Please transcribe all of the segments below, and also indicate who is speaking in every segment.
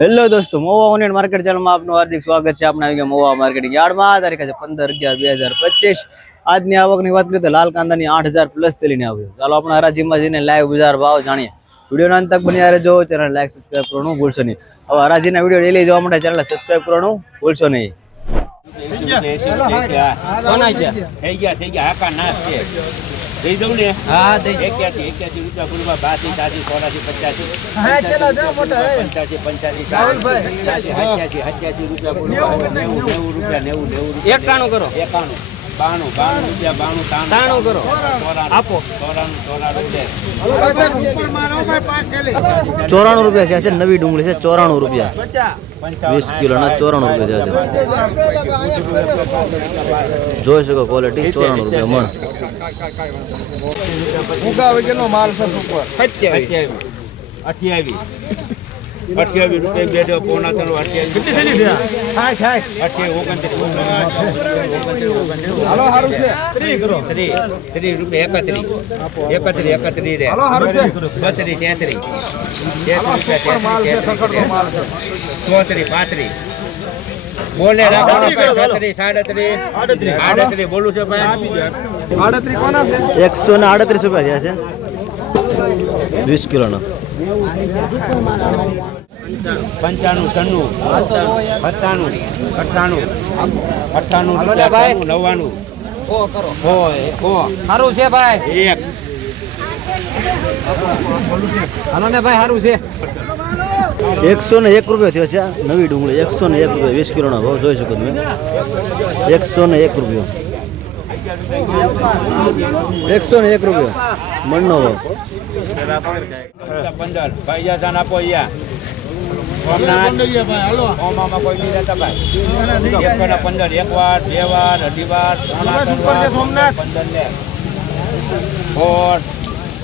Speaker 1: Hello દોસ્તો, મોવા online market ચેનલમાં આપનું હાર્દિક સ્વાગત છે. આપણે આવી ગયા મોવા માર્કેટિંગ યાર્ડમાં. તારીખ છે પંદર અગિયાર, બે હજાર પચીસ. આજની આવકની વાત કરીએ તો લાલ કાંદાની આઠ હજાર પ્લસ તેલીને આવ્યું ચાલો આપણે હરાજીમાં જઈને લાઈવ બજાર ભાવ જાણીએ. વિડીયોના અંત તક બની રહે જો ચેનલ લાઈક સબસ્ક્રાઈબ કરવાનું ભૂલશો નહીં. હવે હરાજીના વીડિયો ડેલી જોવા માટે ચેનલ સબસ્ક્રાઈબ કરવાનું ભૂલશો નહીં.
Speaker 2: થઈ ગયા? થઈ ગયા. આકા નાશ છે. દઈ દઉં ને હા એક્યાસી એક્યાસી રૂપિયા પૂર્વમાં બાસી સાસી ચોરાસી પચાસી પંચ્યાસી પંચ્યાસી સત્યાસી સત્યાસી રૂપિયા નેવું નેવું રૂપિયા નેવું નેવું
Speaker 3: એકાણું કરો.
Speaker 2: એકાણું. બાણું બાણું રૂપિયા બાણું તાણું.
Speaker 3: તાણું કરો.
Speaker 2: આપો. ચોરાણું છે
Speaker 1: રૂપિયા. થયા છે નવી ડુંગળી છે ચોરાણું રૂપિયા. વીસ કિલોના ચોરાણું રૂપિયા થયા છે. જોઈ શકો ક્વોલિટી ચોરાણું રૂપિયા મણ.
Speaker 2: અઠ્યાવીસ અઠ્યાવીસ. અઠ્યાવીસ રૂપિયા બે ડો પોણા ત્રણ અઠ્યાવીસ ત્રીસ રૂપિયા એકત્રીસ. એકત્રીસ એકત્રીસ રે. બત્રીસ તેત્રીસ. ચોત્રીસ પાંત્રીસ. બોલે આડત્રીસ બોલું છે ભાઈ.
Speaker 1: એકસો ને આડત્રીસ રૂપિયા થયા છે. વીસ કિલોનો.
Speaker 2: પંચાણું છન્નું સત્તાણું અઠ્ઠાણું અઠ્ઠાણું અઠ્ઠાણું નવ્વાણું.
Speaker 3: સારું છે ભાઈ.
Speaker 2: એક.
Speaker 3: હાલો ને ભાઈ સારું છે.
Speaker 1: એકસો ને એક રૂપિયા થયો છે નવી ડુંગળી. એકસો ને એક રૂપિયા વીસ કિલોનો ભાવ જોઈ શકો તમે. એકસો ને એક રૂપિયો. એકસો ને એક રૂપિયો. મણનો ભાવ
Speaker 2: પંદર ભાઈ યા જાન આપો યા સોમનાથ ઓમામાં કોઈ નહીં રહેતા ભાઈ એકના પંદર એક વાર બે વાર અઢી વાર પંદર સોળ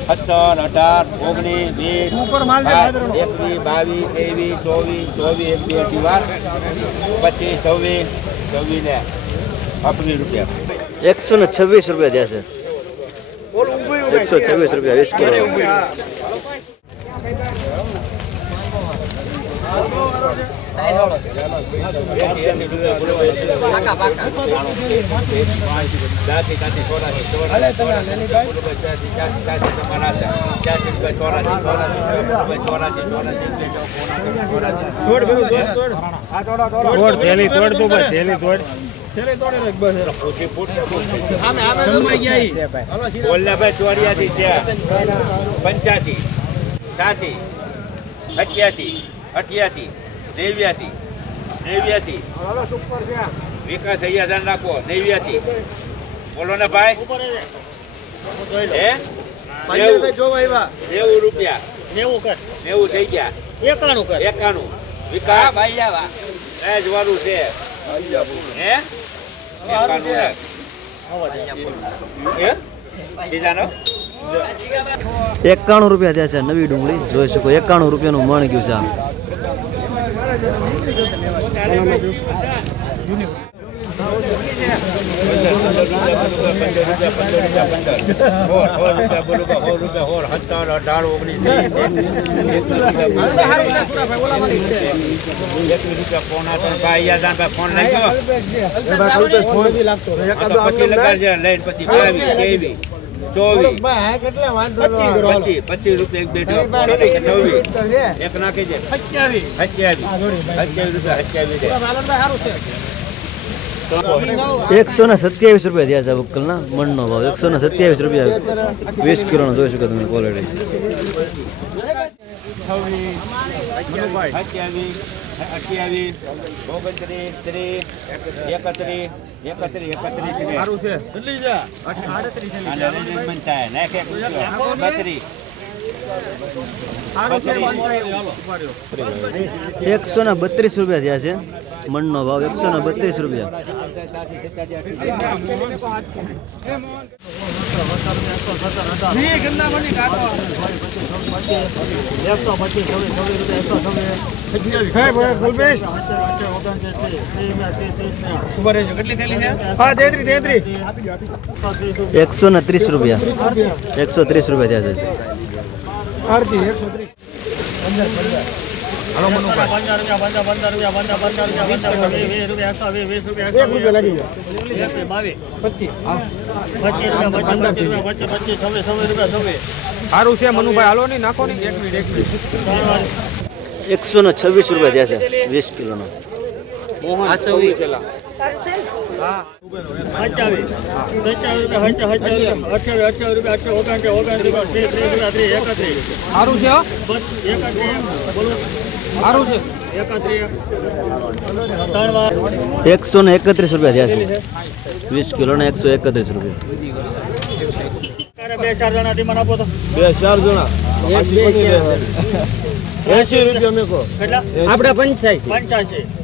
Speaker 2: સત્તર અઢાર ઓગણીસ વીસ એકવીસ બાવીસ ત્રેવીસ ચોવીસ ચોવીસ એક અઢી વાર પચીસ, છવ્વીસ છવ્વીસ ને અપની રૂપિયા.
Speaker 1: એકસો ને છવ્વીસ રૂપિયા થયા છે એકસો છવ્વીસ રૂપિયા વીસ કિલો
Speaker 2: દાસી કાચી ચોરાસી ચોરાસી ચોરાસી ચોરાસી ચાસી ચાસી તમારા ચાસી ચોરાસી ચોરાસી ચોરાસી ચોરાસી ચોરાસી
Speaker 3: થેલી તોડ ભાઈ.
Speaker 2: પંચ્યાસી અઠ્યાસી નેવ્યાસી નેવ્યાસી. વિકાસ અહીંયા ધ્યાન રાખો નેવ્યાસી. બોલો ને ભાઈ. હે? નેવું. નેવું રૂપિયા. નેવું થઈ ગયા.
Speaker 3: એકાણું કર.
Speaker 2: એકાણું. વિકાસ. એ જ વાળું છે. હે? એકાણું
Speaker 1: રૂપિયા થયા છે નવી ડુંગળી જોઈ શકો એકાણું રૂપિયાનું મણ ગયું છે
Speaker 2: પચીસ રૂપિયા એક બેઠો. એક નાખી દે. સત્યાવીસ સત્યાવીસ રૂપિયા. સત્યાવીસ
Speaker 1: એકસો ને સત્યાવીસ રૂપિયા થયા છે બક્કલના મણનો ભાવ. એકસો ને સત્યાવીસ રૂપિયા વીસ કિલોનો જોઈ શકો તમે ક્વોલિટી
Speaker 2: એકત્રીસ એકત્રીસ થાય.
Speaker 1: એકસો ને બત્રીસ રૂપિયા થયા છે. મણનો ભાવ એકસો ને બત્રીસ રૂપિયા. એકસો ને ત્રીસ રૂપિયા. એકસો ત્રીસ રૂપિયા થયા છે.
Speaker 4: એકસો વીસ રૂપિયા પચીસ પચીસ પચીસ પચીસ રૂપિયા પચીસ પચીસ છવ્વીસ છવ્વીસ રૂપિયા છવ્વીસ
Speaker 3: સારું છે મનુભાઈ હાલો નહીં નાખો નહીં. એક મિનિટ એક મિનિટ.
Speaker 1: એકસો ને છવ્વીસ રૂપિયા થયા છે વીસ કિલોનો.
Speaker 4: સત્યાવીસ સત્યાવીસ
Speaker 3: સારું છે સારું છે
Speaker 1: એકસો ને એકત્રીસ રૂપિયા થયા છે. વીસ કિલોના એકસો એકત્રીસ રૂપિયા.
Speaker 4: બે ચાર જણા.
Speaker 5: બે. ચાર જણા એસી રૂપિયા
Speaker 4: કેટલા
Speaker 3: આપણે પંચાયત
Speaker 4: પંચ્યાસી પંચ્યાસી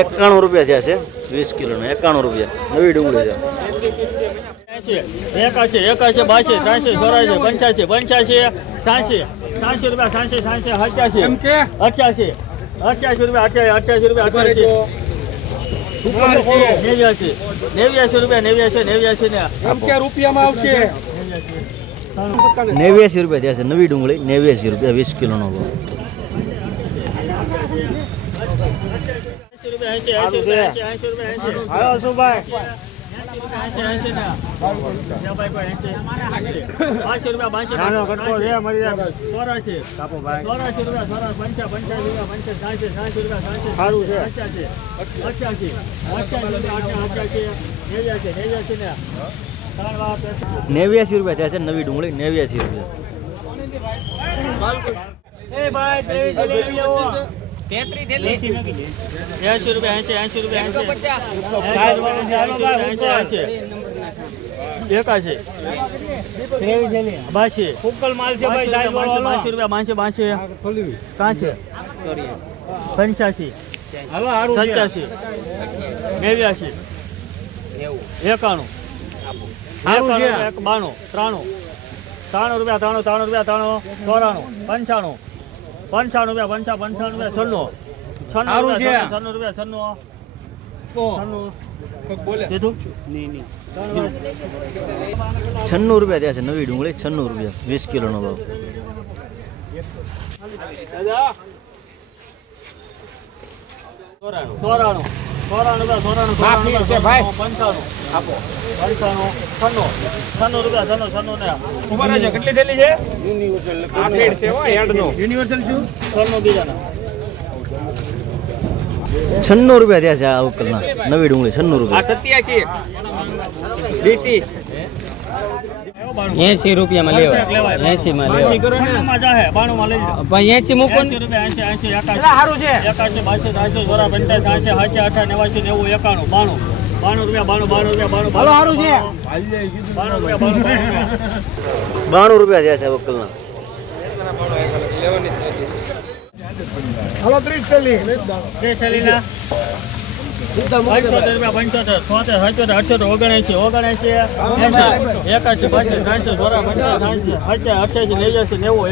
Speaker 4: એકાણું
Speaker 1: રૂપિયા થયા છે વીસ કિલોનું એકાણું રૂપિયા. નવી ડુંગળી છે.
Speaker 4: એકાશી એકાશી બાસી ત્રાસી ચોરાસી પંચ્યાસી પંચ્યાસી સાસી સાસી રૂપિયા સાસી સાસી અઠ્યાસી
Speaker 3: એમ કે?
Speaker 4: અઠ્યાસી અઠ્યાસી રૂપિયા અઠ્યાસી અઠ્યાસી રૂપિયા અઠ્યાસી. નેવ્યાસી. નેવ્યાસી રૂપિયા નેવ્યાસી નેવ્યાસી ને
Speaker 3: એમ રૂપિયામાં આવશે?
Speaker 1: નેવ્યાસી રૂપિયા થયા છે. નવી ડુંગળી નેવ્યાસી રૂપિયા વીસ કિલોનો ભાવ.
Speaker 4: રૂપિયા રૂપિયા નેવ્યાસી
Speaker 1: રૂપિયા થયા છે નવી ડુંગળી નેવ્યાસી રૂપિયા.
Speaker 4: એ ભાઈ લેવો. રૂપિયા એંશી એંશી રૂપિયા એકાશી. બાસી. ફૂકલ માલ છે ભાઈ બાસી રૂપિયા બાસી બાસી કાંસી. પંચ્યાસી. સત્યાસી. નેવ્યાસી. એકાણું. એકાણું બાણું ત્રાણું. ત્રાણું રૂપિયા ત્રાણું ત્રાણું રૂપિયા ત્રાણું ચોરાણું પંચાણું. પંચાણું રૂપિયા પંચા પંચાણું રૂપિયા છન્નું. છન્નું રૂપિયા છન્નું રૂપિયા છન્નું છન્નું.
Speaker 1: રૂપિયા થયા છે નવી ડુંગળી છન્નું રૂપિયા વીસ કિલોનો ભાવ.
Speaker 4: ચોરાણું. ચોરાણું રૂપિયા ચોરાણું ચોરાણું
Speaker 3: છે ભાઈ.
Speaker 4: પંચાણું. આપો. પંચાણું છન્નું. છન્નું રૂપિયા છન્નું છન્નું ને
Speaker 3: રહેજો કેટલી થેલી છે? આ ફેડ છે હો હેડનો યુનિવર્સલ શું?
Speaker 4: છન્નું બીજાના.
Speaker 1: છન્નું રૂપિયા થયા છે આ ઉકલના નવી ડુંગળી છન્નું
Speaker 3: આ
Speaker 1: રૂપિયા
Speaker 3: સત્યાસી. ડીસી.
Speaker 6: એસી રૂપિયામાં લેવા એસી માં લેવા પણ એસી મૂકો
Speaker 3: સારું છે?
Speaker 4: એકાશી બાસી ત્રાસી ચોરા પંચાસી સાસી સાસી અઠા નેવાસી નેવું એકાણું બાણું. બાણું રૂપિયા
Speaker 1: થયા છે. આ ઉકલના
Speaker 5: ત્રીસ થેલી.
Speaker 4: બે થેલીના. પંચોતેર છોતેર સત્યોતેર અઠ્યોતેર ઓગણએંશી ઓગણએંશી એંશી એકાશી બાસી ત્રણસો ચોરા પંચાસ સાઠી અઠ્યાસી અઠ્યાસી નેવ્યાસી નેવું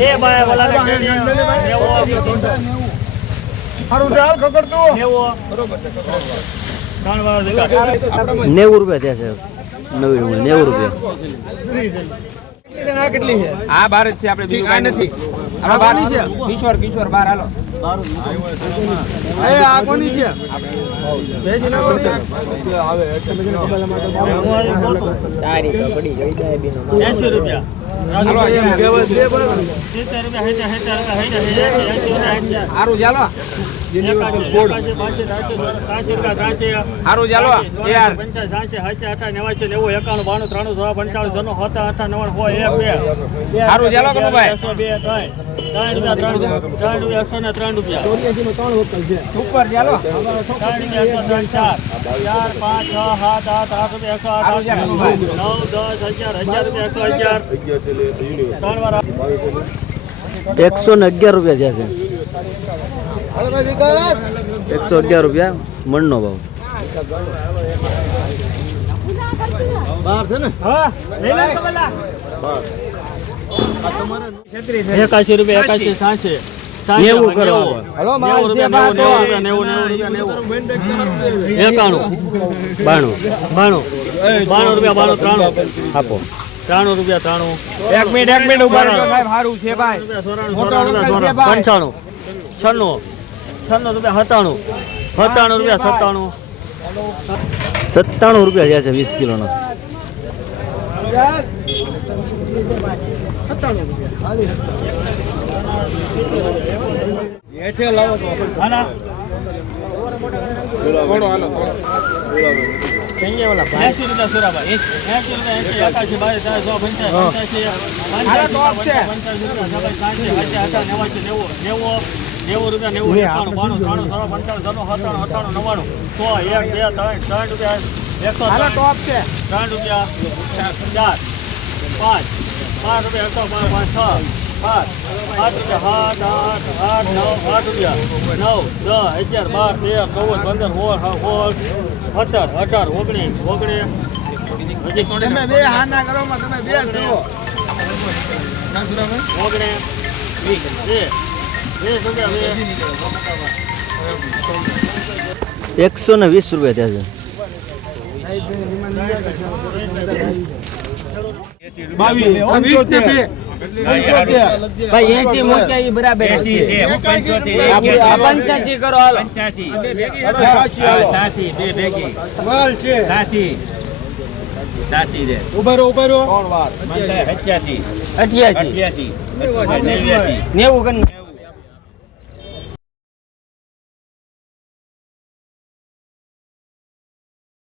Speaker 4: એ ભાઈ
Speaker 1: રૂપિયા થયા છે નવી નેવું રૂપિયા.
Speaker 3: આ બાર જ છે આપણે બીજું કાંઈ નથી આપણે છે? કિશોર કિશોર બહાર હાલો.
Speaker 5: એ આ કોની છે? ભેજ ના આવે
Speaker 4: એંશી રૂપિયા.
Speaker 3: હાલો
Speaker 5: એમ કહેવાય છે બરાબર
Speaker 4: સિત્તેર રૂપિયા સિત્તેર સિત્તેર રૂપિયા રૂપિયા
Speaker 3: સારું ચાલો યાર
Speaker 4: પંચાસ, સાસી, નેવું, એકાણું, બાણું, ત્રાણું, સોળ, પંચાણું, છન્નું, હતા એક, બે.
Speaker 3: સારું ચાલો કનુભાઈ.
Speaker 4: એકસો બે, ત્રણ. ત્રણ રૂપિયા, ત્રણ ત્રણ એકસો ને ત્રણ રૂપિયા.
Speaker 3: ઉપર ચાલો
Speaker 4: ચાર. ચાર, પાંચ, છ, સાત, આઠ, આઠ રૂપિયા, એકસો આઠ, નવ, દસ, અગિયાર, અગિયાર રૂપિયા, એકસો અગિયાર. ત્રણ વાર
Speaker 1: એકસો ને અગિયાર રૂપિયા થયા છે એકસો અગિયાર રૂપિયા મણનો ભાવ.
Speaker 4: એકાશી રૂપિયા એકાશી સાસી. નેવું એકાણું. બાણું બાણું. બાણું રૂપિયા બાણું ત્રાણું. આપો. ત્રાણું રૂપિયા ત્રાણું.
Speaker 3: એક મિનિટ એક મિનિટ ઊભા સાહેબ સારું છે ભાઈ. મોટો અંકલ છે ભાઈ.
Speaker 4: પંચાણું. છન્નું. છન્નું રૂપિયા સત્તાણું. સત્તાણું રૂપિયા સત્તાણું. સત્તાણું રૂપિયા જાય છે વીસ કિલોનો. રૂપિયા નેવું રૂપિયા નેવું એકાણું બાણું ત્રાણું ત્રણ પંચાણું ત્રણ સત્તાણું અઠાણું નવ્વાણું. સો એક બે ત્રણ ત્રણ રૂપિયા એકસો
Speaker 3: ટોપ છે.
Speaker 4: ત્રણ રૂપિયા ચાર પાંચ. પાંચ રૂપિયા એકસો પાંચ પાંચ છ. પાંચ પાંચ રૂપિયા સાત આઠ આઠ નવ આઠ રૂપિયા. નવ દસ અગિયાર બાર તેર ચૌદ પંદર સોળ સોળ સત્તર અઢાર ઓગણીસ ઓગણીસ.
Speaker 5: તમે બે હાના કરો તમે બે છો
Speaker 4: ઓગણીસ. એકસો ને વીસ રૂપિયા થયા છે
Speaker 3: ભાઈ એસી મૂક્યા ઈ બરાબર
Speaker 2: એસી
Speaker 3: છે
Speaker 2: છે હું પંચોતેર
Speaker 3: આ પંચ્યાસી કરો હાલો
Speaker 2: પંચ્યાસી
Speaker 5: સાચી હાલો.
Speaker 2: સાસી બે ભેગી
Speaker 3: બોલ છે
Speaker 2: સાસી સાસી રે
Speaker 3: ઉભા રહો ઉભા રહો
Speaker 5: ત્રણ વાર
Speaker 2: પંચાસી સત્યાસી
Speaker 3: અઠ્યાસી
Speaker 2: અઠ્યાસી નેવ્યાસી
Speaker 3: નેવું કન